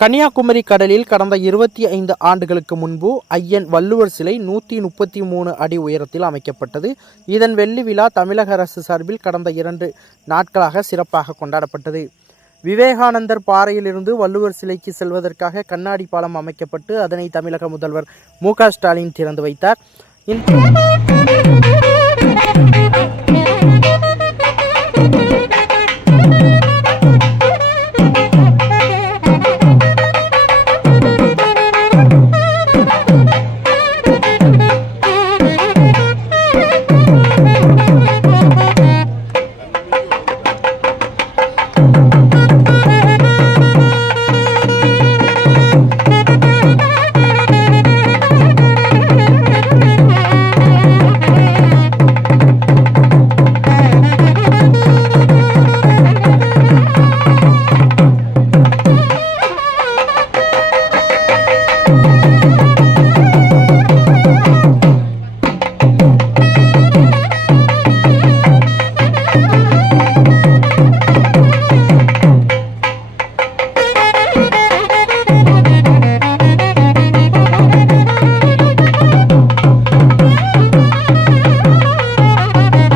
கன்னியாகுமரி கடலில் கடந்த 25 ஆண்டுகளுக்கு முன்பு ஐயன் வள்ளுவர் சிலை 133 அடி உயரத்தில் அமைக்கப்பட்டது. இதன் வெள்ளி விழா தமிழக அரசு சார்பில் கடந்த 2 நாட்களாக சிறப்பாக கொண்டாடப்பட்டது. விவேகானந்தர் பாறையிலிருந்து வள்ளுவர் சிலைக்கு செல்வதற்காக கண்ணாடி பாலம் அமைக்கப்பட்டு அதனை தமிழக முதல்வர் மு.க. ஸ்டாலின் திறந்து வைத்தார்.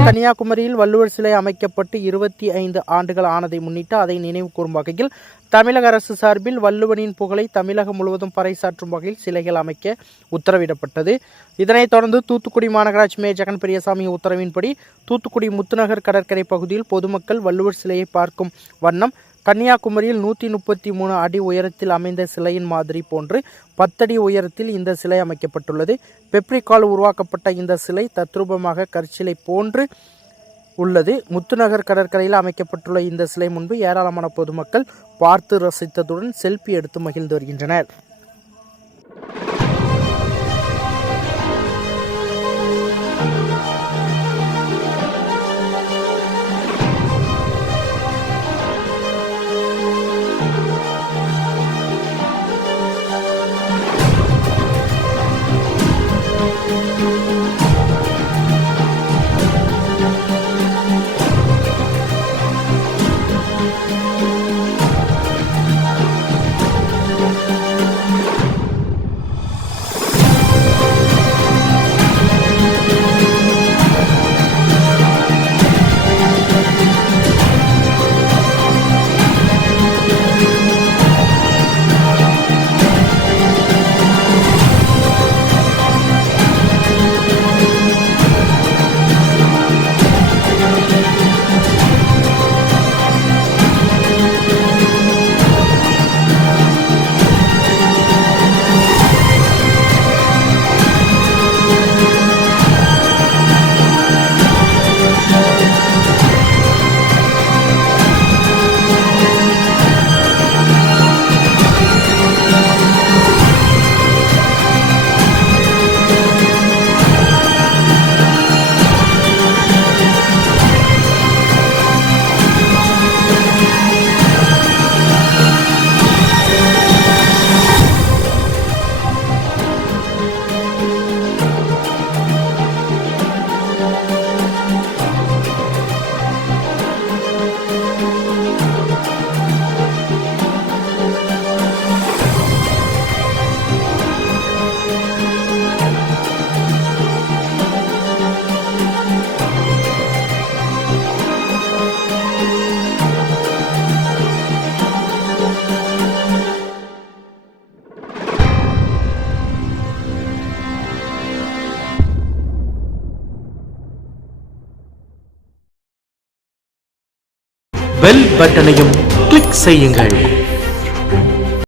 கன்னியாகுமரியில் வள்ளுவர் சிலை அமைக்கப்பட்டு 25 ஆண்டுகள் ஆனதை முன்னிட்டு அதை நினைவு கூறும் வகையில் தமிழக அரசு சார்பில் வள்ளுவனின் புகழை தமிழகம் முழுவதும் பறைசாற்றும் வகையில் சிலைகள் அமைக்க உத்தரவிடப்பட்டது. இதனைத் தொடர்ந்து தூத்துக்குடி மாநகராட்சி மேயர் ஜெகன் பெரியசாமி உத்தரவின்படி தூத்துக்குடி முத்துநகர் கடற்கரை பகுதியில் பொதுமக்கள் வள்ளுவர் சிலையை பார்க்கும் வண்ணம் கன்னியாகுமரியில் 133 அடி உயரத்தில் அமைந்த சிலையின் மாதிரி போன்று 10 அடி உயரத்தில் இந்த சிலை அமைக்கப்பட்டுள்ளது. பெப்ரிக்கால் உருவாக்கப்பட்ட இந்த சிலை தத்ரூபமாக கற்சிலை போன்று உள்ளது. முத்துநகர் கடற்கரையில் அமைக்கப்பட்டுள்ள இந்த சிலை முன்பு ஏராளமான பொதுமக்கள் பார்த்து ரசித்ததுடன் செல்ஃபி எடுத்து மகிழ்ந்து வருகின்றனர். பெல் பட்டனையும் கிளிக் செய்யுங்கள்.